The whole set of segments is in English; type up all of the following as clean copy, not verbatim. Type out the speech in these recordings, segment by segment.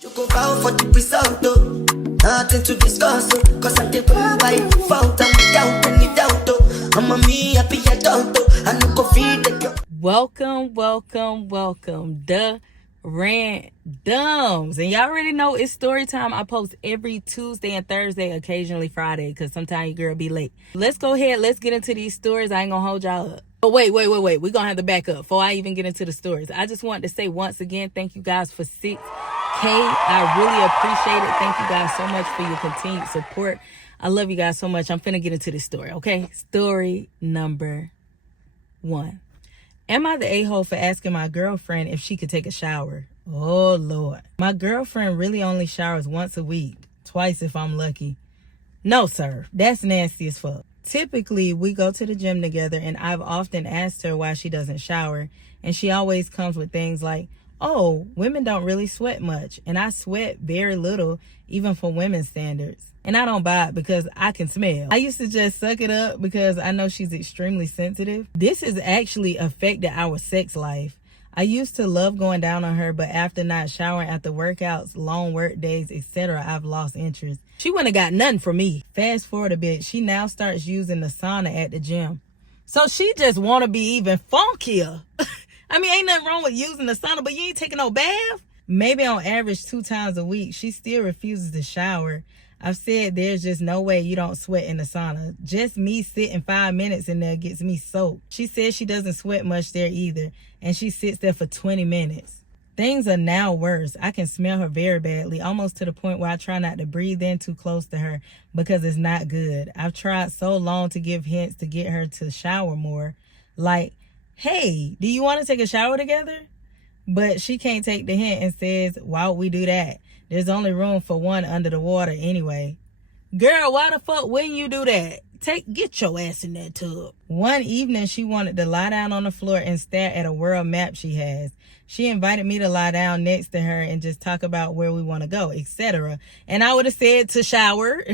You go bow for the result, though. Nothing to discuss, oh. Cause I did by default and without any doubt, though. I'm a me happy adult, though. I no go feed the girl. Welcome, the randoms. And y'all already know it's story time. I post every Tuesday and Thursday, occasionally Friday, because sometimes your girl be late. Let's go ahead. Let's get into these stories. I ain't gonna hold y'all up. But wait. We're gonna have to back up before I even get into the stories. I just wanted to say once again, thank you guys for 6K. I really appreciate it. Thank you guys so much for your continued support. I love you guys so much. I'm finna get into this story, okay? Story number 1. Am I the a-hole for asking my girlfriend if she could take a shower? Oh, Lord. My girlfriend really only showers once a week, twice if I'm lucky. No, sir. That's nasty as fuck. Typically, we go to the gym together, and I've often asked her why she doesn't shower, and she always comes with things like, oh, women don't really sweat much, and I sweat very little, even for women's standards. And I don't buy it because I can smell. I used to just suck it up because I know she's extremely sensitive. This has actually affected our sex life. I used to love going down on her, but after not showering after workouts, long work days, etc., I've lost interest. She wouldn't have got nothing from me. Fast forward a bit, she now starts using the sauna at the gym. So she just want to be even funkier. I mean, ain't nothing wrong with using the sauna, but you ain't taking no bath? Maybe on average 2 times a week, she still refuses to shower. I've said there's just no way you don't sweat in the sauna. Just me sitting 5 minutes in there gets me soaked. She says she doesn't sweat much there either, and she sits there for 20 minutes. Things are now worse. I can smell her very badly, almost to the point where I try not to breathe in too close to her because it's not good. I've tried so long to give hints to get her to shower more. Like, hey, do you want to take a shower together? But she can't take the hint and says, why would we do that? There's only room for one under the water anyway. Girl, why the fuck wouldn't you do that? Get your ass in that tub. One evening, she wanted to lie down on the floor and stare at a world map she has. She invited me to lie down next to her and just talk about where we want to go, etc. And I would have said to shower.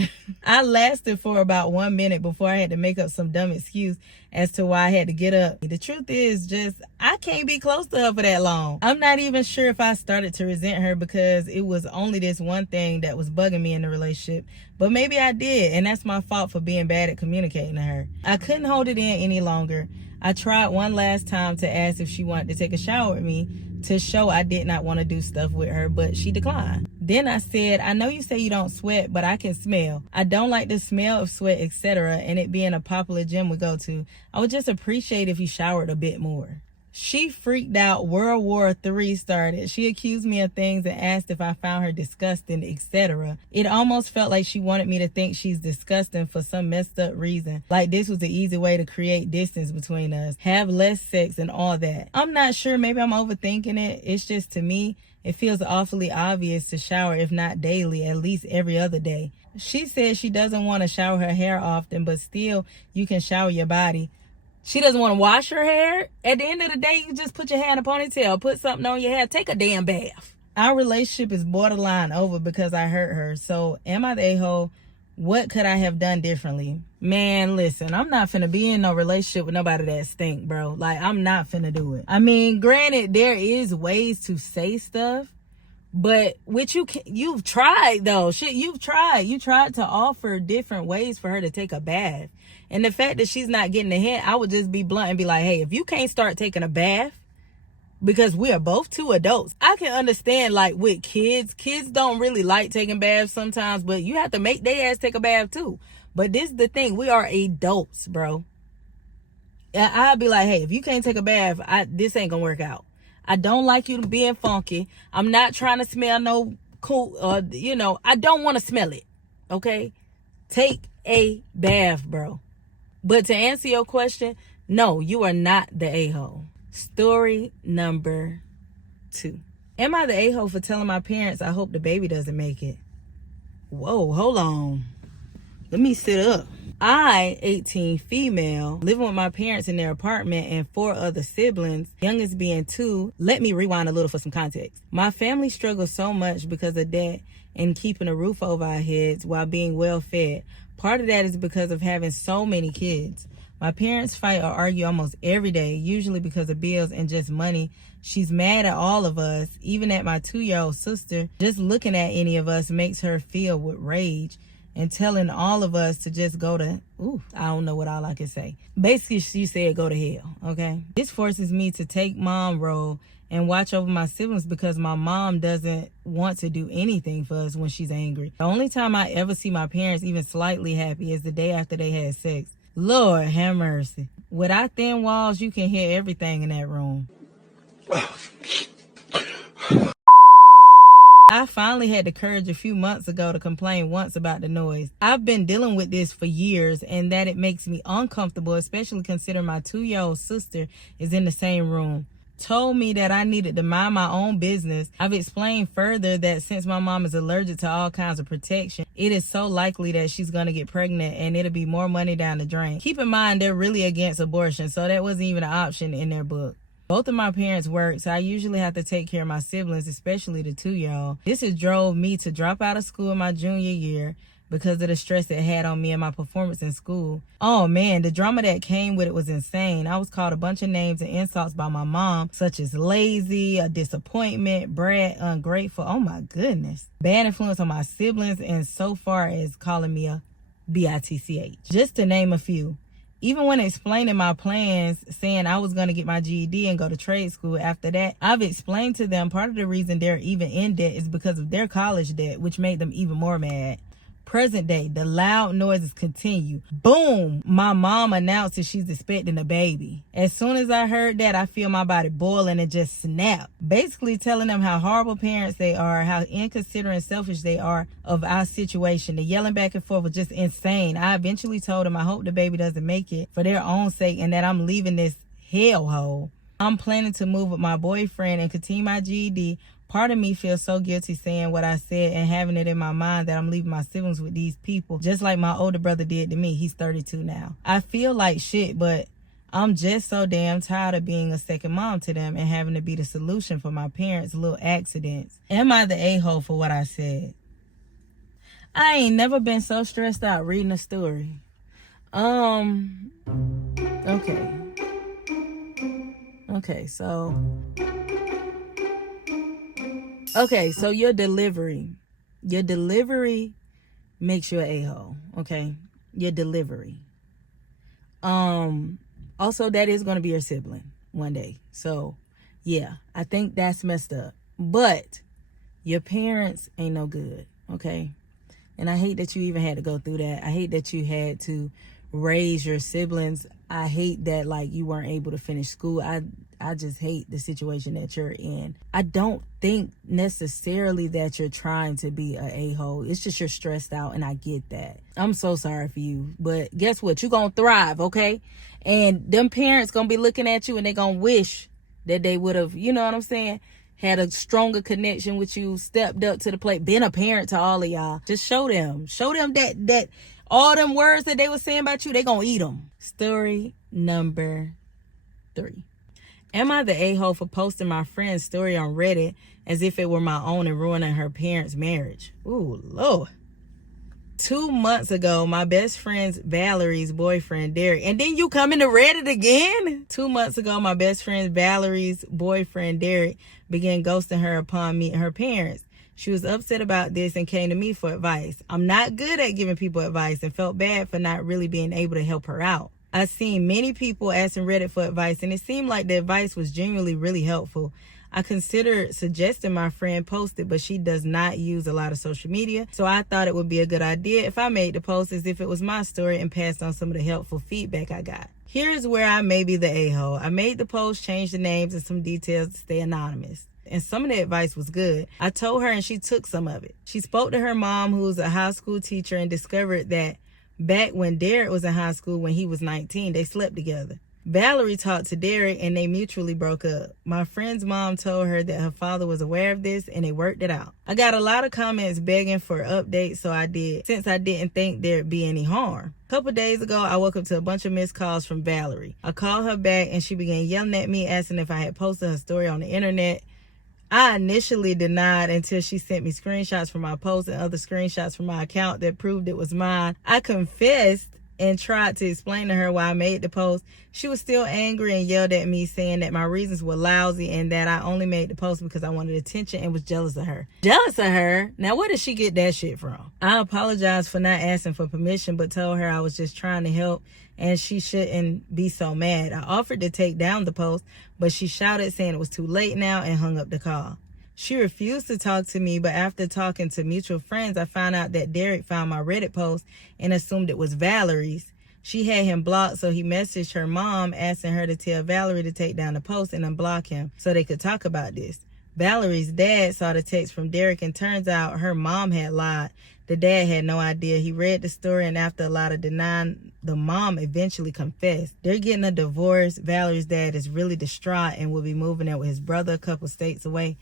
I lasted for about 1 minute before I had to make up some dumb excuse as to why I had to get up. The truth is just, I can't be close to her for that long. I'm not even sure if I started to resent her because it was only this one thing that was bugging me in the relationship. But maybe I did, and that's my fault for being bad at communicating to her. I couldn't hold it in any longer. I tried one last time to ask if she wanted to take a shower with me to show I did not want to do stuff with her, but she declined. Then I said, I know you say you don't sweat, but I can smell. I don't like the smell of sweat, etc., and it being a popular gym we go to. I would just appreciate if you showered a bit more. She freaked out. World War III started. She accused me of things and asked if I found her disgusting, etc. It almost felt like she wanted me to think she's disgusting for some messed up reason. Like this was the easy way to create distance between us. Have less sex and all that. I'm not sure. Maybe I'm overthinking it. It's just, to me, it feels awfully obvious to shower, if not daily, at least every other day. She says she doesn't want to shower her hair often, but still, you can shower your body. She doesn't want to wash her hair. At the end of the day, you just put your hair in a ponytail, put something on your hair, take a damn bath. Our relationship is borderline over because I hurt her. So am I the a-hole? What could I have done differently? Man, listen, I'm not finna be in no relationship with nobody that stink, bro. Like, I'm not finna do it. I mean, granted, there is ways to say stuff, but you've tried though. Shit, you've tried. You tried to offer different ways for her to take a bath. And the fact that she's not getting the hint, I would just be blunt and be like, hey, if you can't start taking a bath, because we are both 2 adults, I can understand, like, with kids don't really like taking baths sometimes, but you have to make their ass take a bath too. But this is the thing, we are adults, bro. I'd be like, hey, if you can't take a bath, this ain't gonna work out. I don't like you being funky. I'm not trying to smell no cool, I don't want to smell it, okay? Take a bath, bro. But to answer your question, no, you are not the a-hole. Story number 2. Am I the a-hole for telling my parents I hope the baby doesn't make it? Whoa, hold on. Let me sit up. I, 18 female, living with my parents in their apartment and 4 other siblings, youngest being 2. Let me rewind a little for some context. My family struggles so much because of debt and keeping a roof over our heads while being well fed. Part of that is because of having so many kids. My parents fight or argue almost every day, usually because of bills and just money She's mad at all of us, even at my 2-year-old sister. Just looking at any of us makes her feel with rage and telling all of us to just go to, I don't know what all I can say. Basically, she said go to hell, okay? This forces me to take mom role and watch over my siblings because my mom doesn't want to do anything for us when she's angry. The only time I ever see my parents even slightly happy is the day after they had sex. Lord have mercy. Without thin walls, you can hear everything in that room. I finally had the courage a few months ago to complain once about the noise. I've been dealing with this for years and that it makes me uncomfortable, especially considering my 2-year-old sister is in the same room. Told me that I needed to mind my own business. I've explained further that since my mom is allergic to all kinds of protection, it is so likely that she's going to get pregnant and it'll be more money down the drain. Keep in mind, they're really against abortion, so that wasn't even an option in their book. Both of my parents work, so I usually have to take care of my siblings, especially the 2-year-old. This has drove me to drop out of school in my junior year because of the stress it had on me and my performance in school. Oh man, the drama that came with it was insane. I was called a bunch of names and insults by my mom, such as lazy, a disappointment, brat, ungrateful. Oh my goodness. Bad influence on my siblings, and so far as calling me a bitch, just to name a few. Even when explaining my plans, saying I was going to get my GED and go to trade school after that, I've explained to them part of the reason they're even in debt is because of their college debt, which made them even more mad. Present day, the loud noises continue. Boom! My mom announces she's expecting a baby. As soon as I heard that, I feel my body boiling and just snap. Basically telling them how horrible parents they are, how inconsiderate and selfish they are of our situation. The yelling back and forth was just insane. I eventually told them I hope the baby doesn't make it for their own sake and that I'm leaving this hellhole. I'm planning to move with my boyfriend and continue my GED. Part of me feels so guilty saying what I said and having it in my mind that I'm leaving my siblings with these people, just like my older brother did to me. He's 32 now. I feel like shit, but I'm just so damn tired of being a second mom to them and having to be the solution for my parents' little accidents. Am I the a-hole for what I said? I ain't never been so stressed out reading a story. Okay, so your delivery makes you an a-hole, okay? Your delivery. Also, that is going to be your sibling one day. So, yeah, I think that's messed up. But your parents ain't no good, okay? And I hate that you even had to go through that. I hate that you had to raise your siblings. I hate that, like, you weren't able to finish school. I just hate the situation that you're in. I don't think necessarily that you're trying to be an a-hole. It's just you're stressed out, and I get that. I'm so sorry for you. But guess what? You're going to thrive, okay? And them parents going to be looking at you, and they're going to wish that they would have, you know what I'm saying, had a stronger connection with you, stepped up to the plate, been a parent to all of y'all. Just show them that all them words that they were saying about you, they going to eat them. Story number 3. Am I the a-hole for posting my friend's story on Reddit as if it were my own and ruining her parents' marriage? Ooh, Lord. 2 months ago, my best friend's Valerie's boyfriend, Derek. And then you come into Reddit again? 2 months ago, my best friend Valerie's boyfriend, Derek, began ghosting her upon meeting her parents. She was upset about this and came to me for advice. I'm not good at giving people advice and felt bad for not really being able to help her out. I've seen many people asking Reddit for advice, and it seemed like the advice was genuinely really helpful. I considered suggesting my friend post it, but she does not use a lot of social media, so I thought it would be a good idea if I made the post as if it was my story and passed on some of the helpful feedback I got. Here's where I may be the a-hole. I made the post, changed the names and some details to stay anonymous. And some of the advice was good. I told her and she took some of it. She spoke to her mom, who's a high school teacher, and discovered that back when Derek was in high school, when he was 19, they slept together. Valerie talked to Derek and they mutually broke up. My friend's mom told her that her father was aware of this and they worked it out. I got a lot of comments begging for updates, so I did, since I didn't think there'd be any harm. A couple days ago, I woke up to a bunch of missed calls from Valerie. I called her back and she began yelling at me, asking if I had posted her story on the internet. I initially denied until she sent me screenshots from my post and other screenshots from my account that proved it was mine. I confessed and tried to explain to her why I made the post, she was still angry and yelled at me saying that my reasons were lousy and that I only made the post because I wanted attention and was jealous of her. Jealous of her? Now where did she get that shit from? I apologized for not asking for permission, but told her I was just trying to help and she shouldn't be so mad. I offered to take down the post, but she shouted saying it was too late now and hung up the call. She refused to talk to me, but after talking to mutual friends, I found out that Derek found my Reddit post and assumed it was Valerie's. She had him blocked, so he messaged her mom asking her to tell Valerie to take down the post and unblock him so they could talk about this. Valerie's dad saw the text from Derek and turns out her mom had lied. The dad had no idea. He read the story and after a lot of denying, the mom eventually confessed. They're getting a divorce. Valerie's dad is really distraught and will be moving in with his brother a couple states away.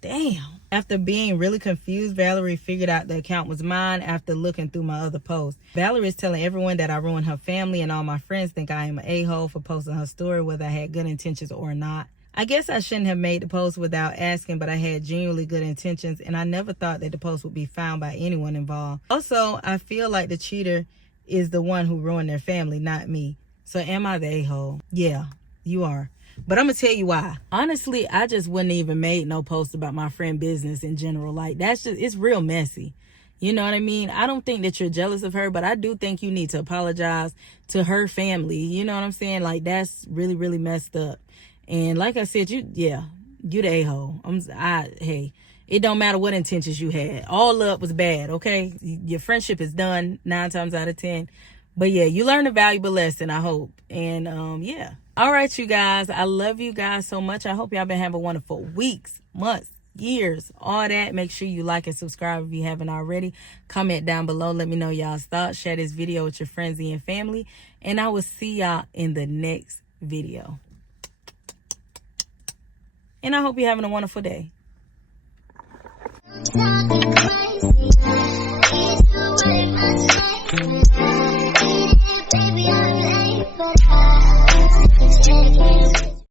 Damn. After being really confused, Valerie figured out the account was mine after looking through my other posts. Valerie is telling everyone that I ruined her family and all my friends think I am an a-hole for posting her story whether I had good intentions or not. I guess I shouldn't have made the post without asking, but I had genuinely good intentions and I never thought that the post would be found by anyone involved. Also, I feel like the cheater is the one who ruined their family, not me. So am I the a-hole? Yeah, you are. But I'm going to tell you why. Honestly, I just wouldn't even made no post about my friend business in general. Like, that's just, it's real messy. You know what I mean? I don't think that you're jealous of her, but I do think you need to apologize to her family. You know what I'm saying? Like, that's really, really messed up. And like I said, you the a-hole. Hey, it don't matter what intentions you had. All up was bad, okay? Your friendship is done 9 times out of 10. But yeah, you learned a valuable lesson, I hope. And yeah. All right, you guys. I love you guys so much. I hope y'all been having wonderful weeks, months, years, all that. Make sure you like and subscribe if you haven't already. Comment down below. Let me know y'all's thoughts. Share this video with your friends and family. And I will see y'all in the next video. And I hope you're having a wonderful day. Baby, I'm late, but